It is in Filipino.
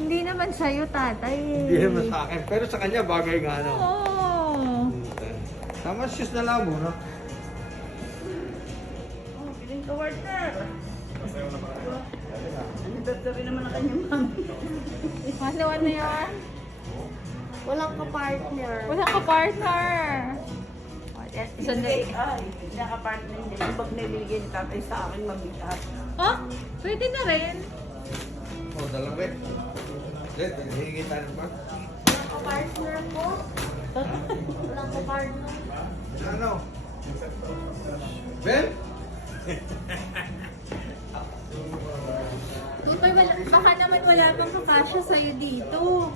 Hindi naman sa'yo, tatay. Hindi naman sa akin. Pero sa kanya, bagay nga, no? Oo. Tama, shoes na lang muna. Oh, piling ka, partner. Anniversary naman ang kanyang mami. Ano yan? Walang ka-partner. Wala ka partner. Ay, naka-partner din. Yung bag na ibigay ni tatay sa akin, mabigat. Oh, pwede na rin. Oh, dalang rin. Hingi tayo ng bag. Walang ka-partner po. Walang ka-partner. Ano? Ben? Tutoy, baka naman wala pang kakasya sa'yo dito.